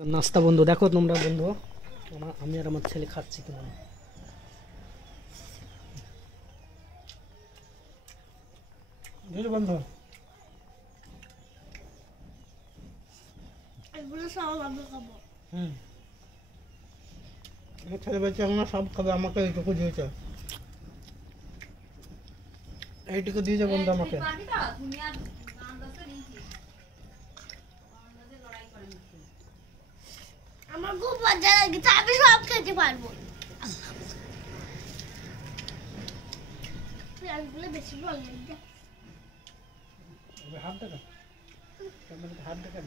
नाश्ता बंधु देखो तुम्हारा बंधु আমি আর আমার ছেলে খাচ্ছি কেমন বুঝলে বন্ধু এগুলো সব আমি খাবো আমার ছেলে বলছে আমরা সব খাবে আমাকে এইটুকু দিয়েছে এইটুকু দিয়েছে বন্ধু আমাকে আমার খুব মজা লাগছে আমি সব খেতে পারবো পেঁয়াজগুলো বেশি ভালো লাগছে হাত দেখা ক্যামেরাতে হাত দেখা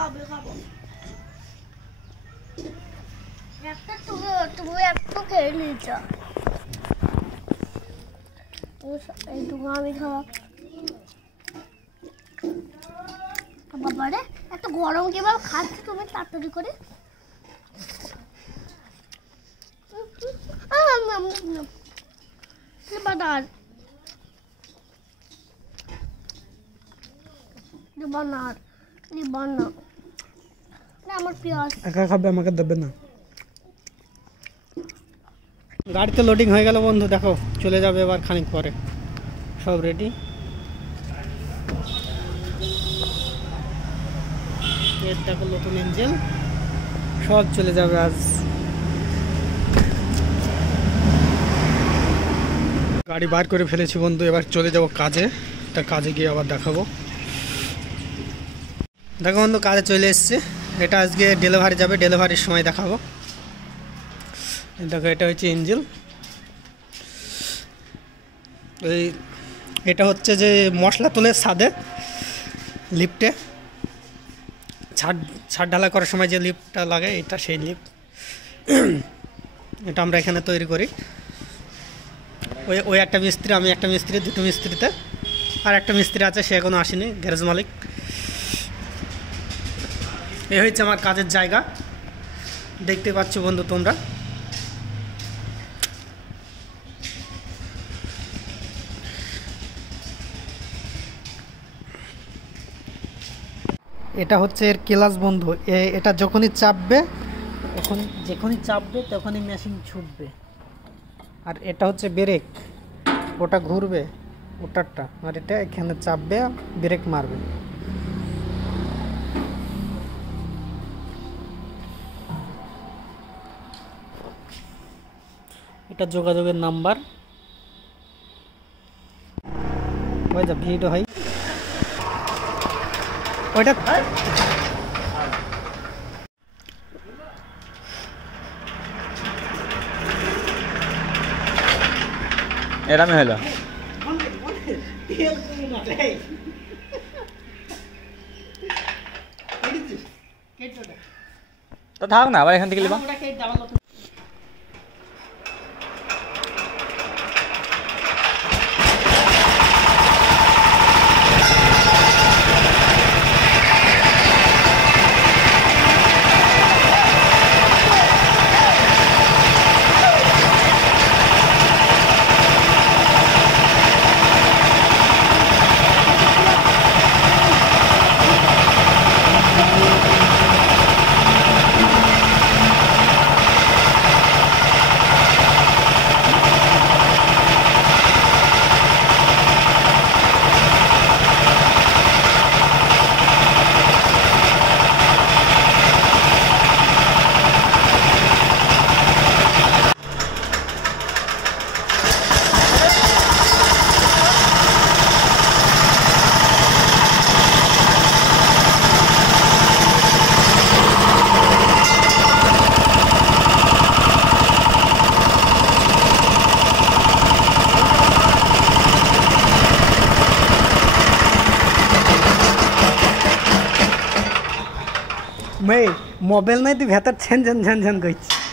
আমি খাবো একটা তুমি একটু খেয়ে নিয়েছ এইটুকু আমি খাওয়া বাবারে এত গরম কিভাবে খাচ্ছ তুমি তাড়াতাড়ি করে বানার বানার বানা আমার পেঁয়াজ একা খাবে আমাকে দেবে না গাড়িতে লোডিং হয়ে গেল বন্ধু দেখো চলে যাবে এবার খানিক পরে সব রেডি এর দেখো নতুন ইঞ্জিন সব চলে যাবে আজ গাড়ি বার করে ফেলেছি বন্ধু এবার চলে যাব কাজে তা কাজে গিয়ে আবার দেখাবো দেখো বন্ধু কাজে চলে এসছে এটা আজকে ডেলিভারি যাবে ডেলিভারির সময় দেখাবো দেখো এটা হচ্ছে ইঞ্জিন এই এটা হচ্ছে যে মশলা তুলে ছাদে লিফটে ছাদ ঢালাই করার সময় যে লিফটটা লাগে এটা সেই লিফট এটা আমরা এখানে তৈরি করি ওই একটা মিস্ত্রি আমি একটা মিস্ত্রি দুটো মিস্ত্রিতে আর একটা মিস্ত্রি আছে সে এখনও আসেনি গ্যারেজ মালিক এই হচ্ছে আমার কাজের জায়গা দেখতে পাচ্ছ বন্ধু তোমরা এটা হচ্ছে এর ক্লাস বন্ধু এটা যখনই চাপবে যখনই চাপবে তখনই মেশিন ছুটবে আর এটা হচ্ছে ব্রেক ওটা ঘুরবে ওটারটা আর এটা এখানে চাপবে ব্রেক মারবে এটা যোগাযোগের নাম্বার ওই যা ভিডিও হয় ওইটা এরামই হলো তো থাক না আবার এখান থেকে লিবা মেয়ে মোবাইল নাই তুই ভেতর ছেন ঝেন ঝেন ঝেন করছিস